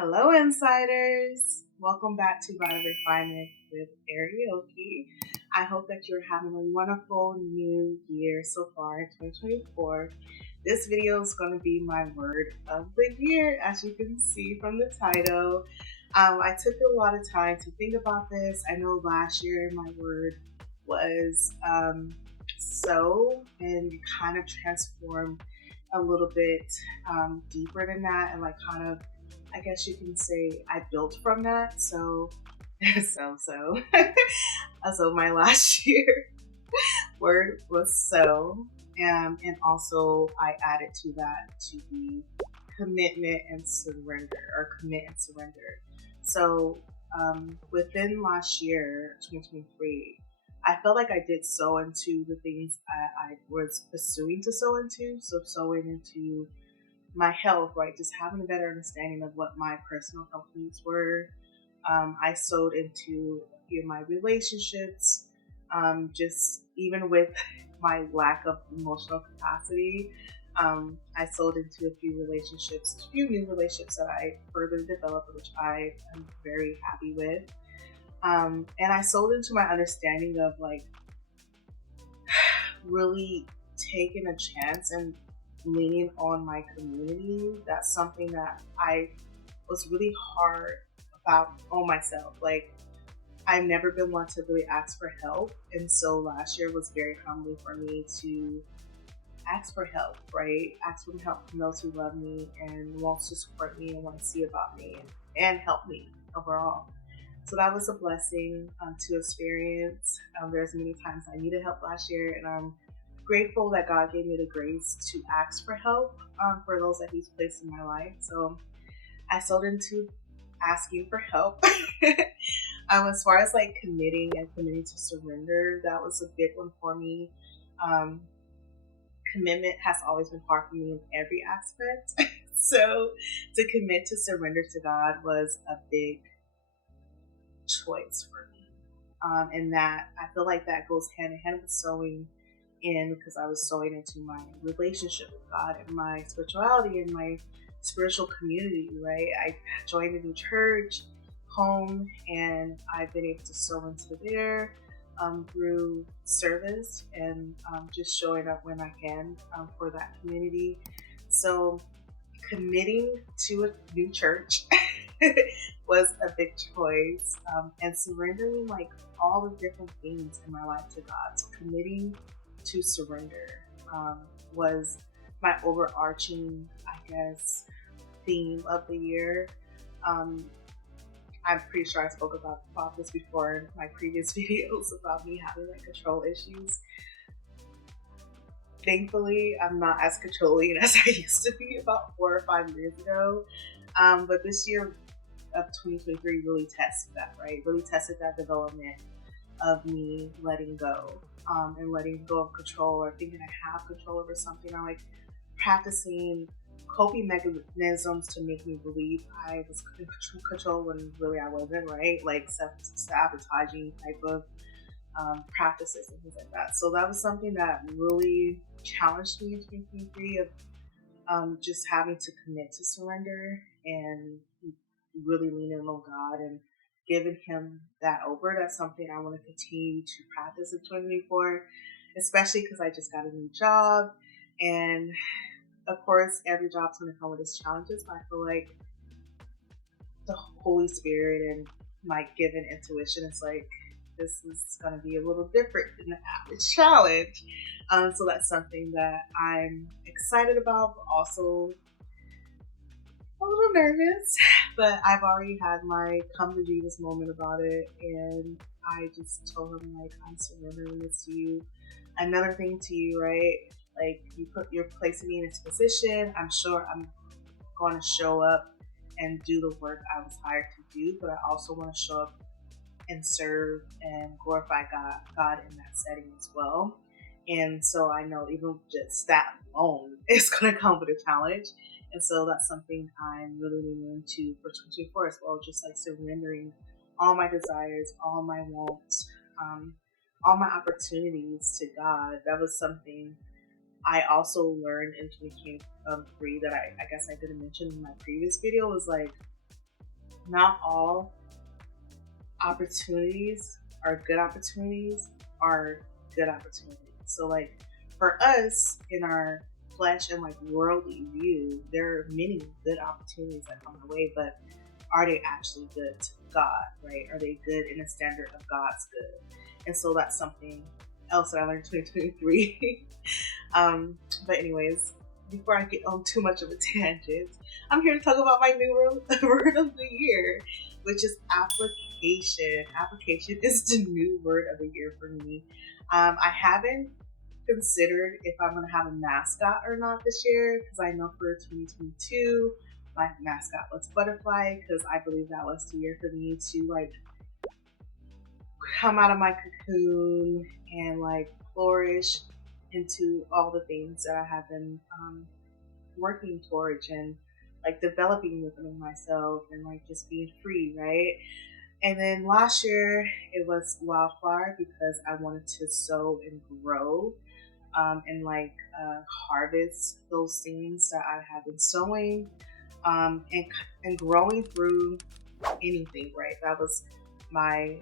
Hello, insiders. Welcome back to Refinement with Karaoke. I hope that you're having a wonderful new year so far in 2024. This video is going to be my word of the year, as you can see from the title. I took a lot of time to think about this. I know last year my word was so, and it kind of transformed a little bit deeper than that, and I guess you can say I built from that. So so my last year word was so, and also I added to that to be commitment and surrender, or commit and surrender. So within last year, 2023, I felt like I did sow into the things I was pursuing to sow into. So sowing into my health, right? Just having a better understanding of what my personal health needs were. I sowed into my relationships, just even with my lack of emotional capacity. I sold into a few relationships, a few new relationships that I further developed, which I am very happy with. And I sold into my understanding of really taking a chance and leaning on my community. That's something that I was really hard about on myself. I've never been one to really ask for help, and so last year was very humbling for me to ask for help, right? Ask for help from those who love me and wants to support me and want to see about me and help me overall. So that was a blessing to experience. There's many times I needed help last year, and I'm grateful that God gave me the grace to ask for help for those that He's placed in my life. So I sold into asking for help. As far as committing to surrender, that was a big one for me. Commitment has always been hard for me in every aspect. So to commit to surrender to God was a big choice for me. And that I feel like that goes hand in hand with sowing in, because I was sowing into my relationship with God and my spirituality and my spiritual community, right? I joined a new church home, and I've been able to sow into there through service and just showing up when I can for that community. So committing to a new church was a big choice, and surrendering all the different things in my life to God. So committing to surrender was my overarching, I guess, theme of the year. I'm pretty sure I spoke about this before in my previous videos about me having control issues. Thankfully, I'm not as controlling as I used to be about 4 or 5 years ago. But this year of 2023 really tested that, right? Really tested that development of me letting go and letting go of control, or thinking I have control over something. I'm practicing coping mechanisms to make me believe I was in control when really I wasn't, right? Self-sabotaging type of practices and things like that. So that was something that really challenged me in 2023 of just having to commit to surrender and really leaning on God and giving Him that over. That's something I want to continue to practice in 2024, especially because I just got a new job. And of course, every job's going to come with its challenges, but I feel like the Holy Spirit and my given intuition is this is going to be a little different than the average challenge. So that's something that I'm excited about, but also a little nervous. But I've already had my come to Jesus moment about it, and I just told Him I'm surrendering this to You. Another thing to You, right? You're placing me in this position. I'm sure I'm going to show up and do the work I was hired to do, but I also want to show up and serve and glorify God in that setting as well. And so I know even just that alone is going to come with a challenge. And so that's something I'm really leaning into for 2024 as well, just surrendering all my desires, all my wants, all my opportunities to God. That was something I also learned in 2023 that I guess I didn't mention in my previous video, was not all opportunities are good opportunities are good opportunities. So like for us in our flesh and like worldly view, there are many good opportunities that come our way, but are they actually good to God, right? Are they good in the standard of God's good? And so that's something else that I learned in 2023. But anyways, before I get on too much of a tangent, I'm here to talk about my new word of the year, which is application. Application is the new word of the year for me. I haven't considered if I'm going to have a mascot or not this year, because I know for 2022 my mascot was butterfly, because I believe that was the year for me to like come out of my cocoon and like flourish into all the things that I have been working towards and like developing within myself and like just being free, right? And then last year it was wildflower, because I wanted to sow and grow and like harvest those things that I have been sowing and growing through anything, right? That was my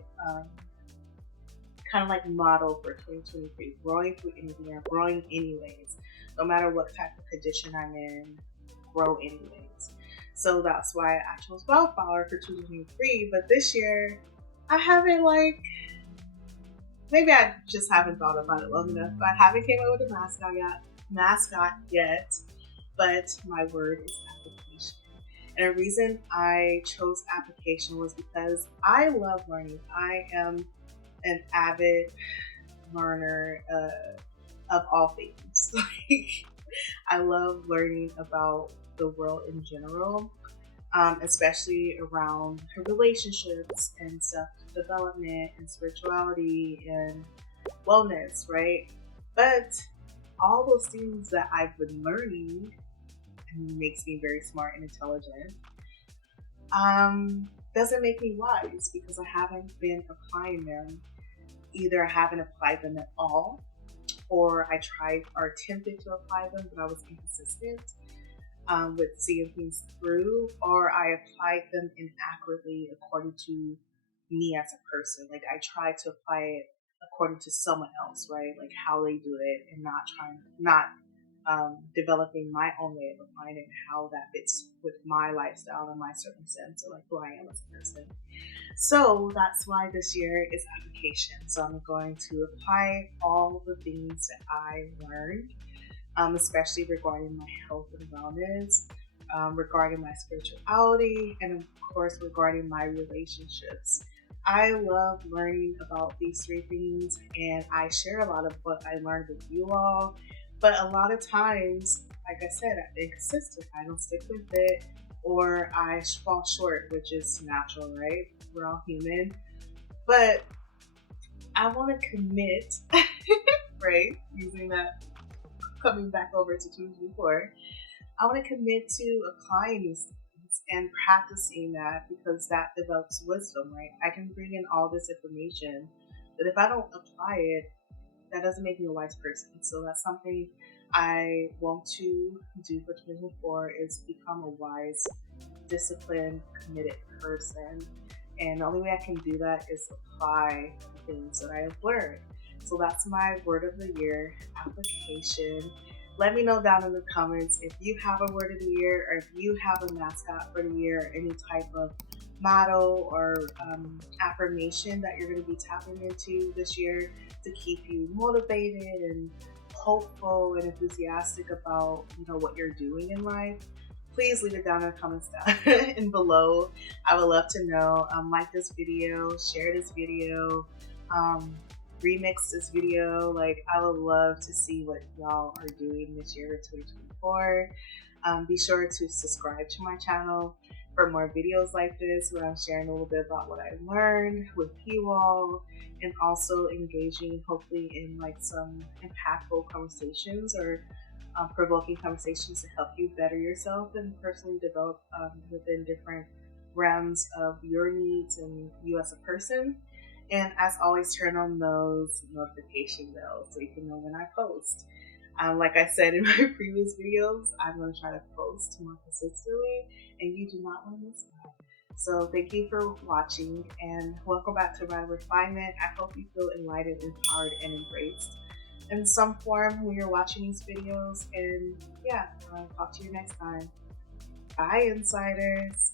kind of like motto for 2023, growing through anything or growing anyways, no matter what type of condition I'm in, grow anyways. So that's why I chose wildflower for 2023. But this year I haven't like, maybe I just haven't thought about it long enough, but I haven't came up with a mascot yet, but my word is application. And the reason I chose application was because I love learning. I am an avid learner of all things. Like, I love learning about the world in general, especially around relationships and self-development and spirituality and wellness, right? But all those things that I've been learning makes me very smart and intelligent. Doesn't make me wise, because I haven't been applying them. Either I haven't applied them at all, or I tried or attempted to apply them, but I was inconsistent with seeing things through, or I applied them inaccurately according to me as a person. Like I tried to apply it according to someone else, right? Like how they do it, and not developing my own way of applying it and how that fits with my lifestyle and my circumstance, or like who I am as a person. So that's why this year is application. So I'm going to apply all the things that I learned, especially regarding my health and wellness, regarding my spirituality, and of course regarding my relationships. I love learning about these three things, and I share a lot of what I learned with you all. But a lot of times, like I said, I'm inconsistent. I don't stick with it, or I fall short, which is natural, right? We're all human. But I want to commit, right? Using that, coming back over to 2024, I want to commit to applying these things and practicing that, because that develops wisdom, right? I can bring in all this information, but if I don't apply it, that doesn't make me a wise person. So that's something I want to do for 2024, is become a wise, disciplined, committed person. And the only way I can do that is apply the things that I have learned. So that's my word of the year, application. Let me know down in the comments if you have a word of the year, or if you have a mascot for the year, or any type of motto or affirmation that you're going to be tapping into this year to keep you motivated and hopeful and enthusiastic about what you're doing in life. Please leave it down in the comments down and below. I would love to know. Like this video, share this video, remix this video. Like, I would love to see what y'all are doing this year, 2024. Be sure to subscribe to my channel for more videos like this, where I'm sharing a little bit about what I learned with you all, and also engaging hopefully in like some impactful conversations or provoking conversations to help you better yourself and personally develop within different realms of your needs and you as a person. And as always, turn on those notification bells so you can know when I post. Like I said in my previous videos, I'm going to try to post more consistently, and you do not want to miss that. So thank you for watching and welcome back to my refinement. I hope you feel enlightened, empowered, and embraced in some form when you're watching these videos. And yeah, I'll talk to you next time. Bye, insiders.